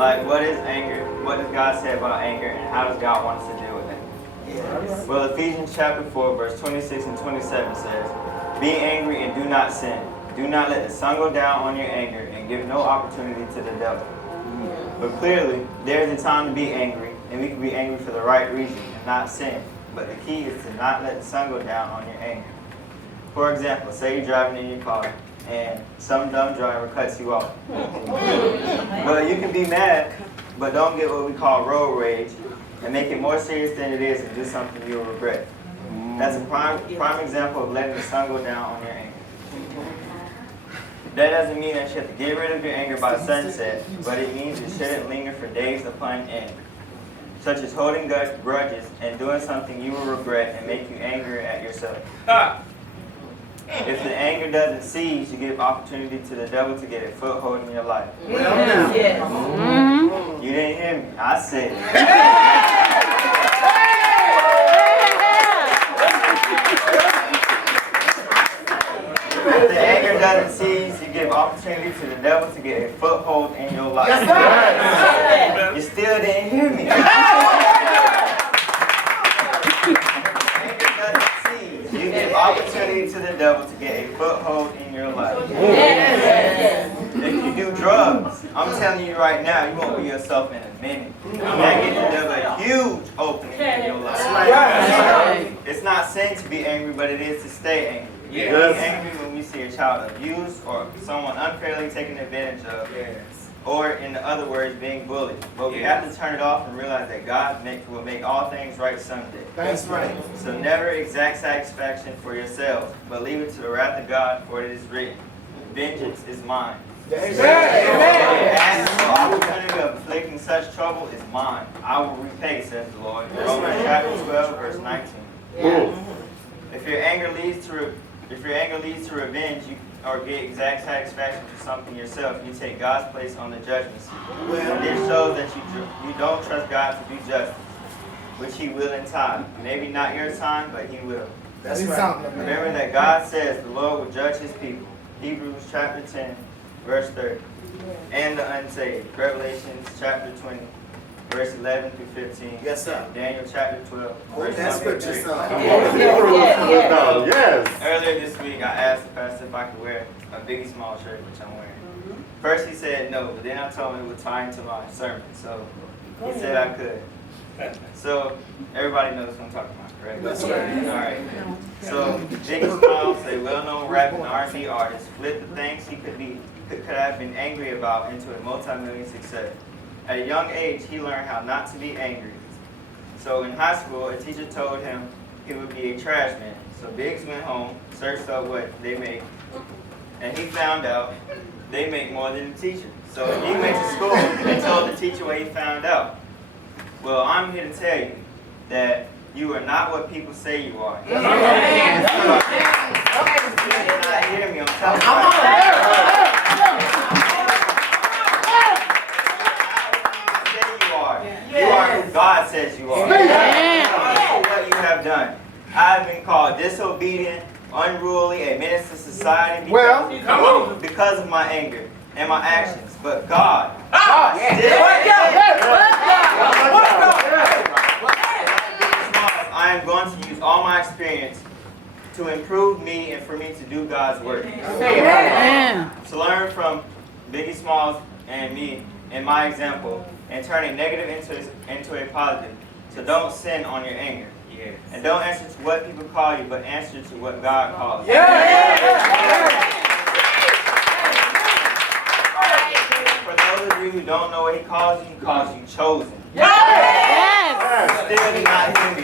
Like, what is anger? What does God say about anger, and how does God want us to deal with it? Yes. Well, Ephesians chapter 4, verse 26 and 27 says, "Be angry and do not sin. Do not let the sun go down on your anger, and give no opportunity to the devil." But clearly, there's a time to be angry, and we can be angry for the right reason and not sin. But the key is to not let the sun go down on your anger. For example, say you're driving in your car, and some dumb driver cuts you off. Well, you can be mad, but don't get what we call road rage and make it more serious than it is and do something you'll regret. That's a prime example of letting the sun go down on your anger. That doesn't mean that you have to get rid of your anger by sunset, but it means it shouldn't linger for days upon end, such as holding grudges and doing something you will regret and make you angry at yourself. If the anger doesn't cease, you give opportunity to the devil to get a foothold in your life. Yes. You didn't hear me. I said it. If the anger doesn't cease, you give opportunity to the devil to get a foothold in your life. Yes, sir. You still didn't hear me. You give opportunity to the devil to get a foothold in your life. If you do drugs, I'm telling you right now, you won't be yourself in a minute. That gives the devil a huge opening in your life. It's not sin to be angry, but it is to stay angry. You can be angry when we see a child abused or someone unfairly taken advantage of, or in other words, being bullied. But we have to turn it off and realize that God will make all things right someday. That's right. So never exact satisfaction for yourselves, but leave it to the wrath of God, for it is written, "Vengeance is mine." Amen. The opportunity of inflicting such trouble is mine. I will repay, says the Lord. Romans chapter 12, verse 19. If your anger leads to revenge, or get exact satisfaction for something yourself, you take God's place on the judgment seat. This shows that you don't trust God to do justice, which He will in time. Maybe not your time, but He will. That's right. Remember that God says the Lord will judge His people. Hebrews chapter 10, verse 30. And the unsaved. Revelations chapter 20, verse 11 through 15. Yes, sir. Daniel chapter 12, verse 1 through 3. Yes. Earlier this week, I asked the pastor if I could wear a Biggie Small shirt, which I'm wearing. First he said no, but then I told him it would tie into my sermon, so he said I could. So everybody knows what I'm talking about, correct? That's right. All right. So Biggie Smalls, a well-known rap and R&B artist, flipped the things he could have been angry about into a multi-million success. At a young age, he learned how not to be angry. So in high school, a teacher told him he would be a trash man. So Biggs went home, searched up what they make, and he found out they make more than the teacher. So he went to school and told the teacher what he found out. Well, I'm here to tell you that you are not what people say you are. You did not hear me, I'm telling you. You are who God says you are. What you have done. I've been called disobedient, unruly, a menace to society because of my anger and my actions. But God I am going to use all my experience to improve me and for me to do God's work. To learn from Biggie Smalls and me and my example and turn a negative into a positive. So don't sin on your anger. And don't answer to what people call you, but answer to what God calls you. For those of you who don't know what He calls you chosen. Still did not hear me.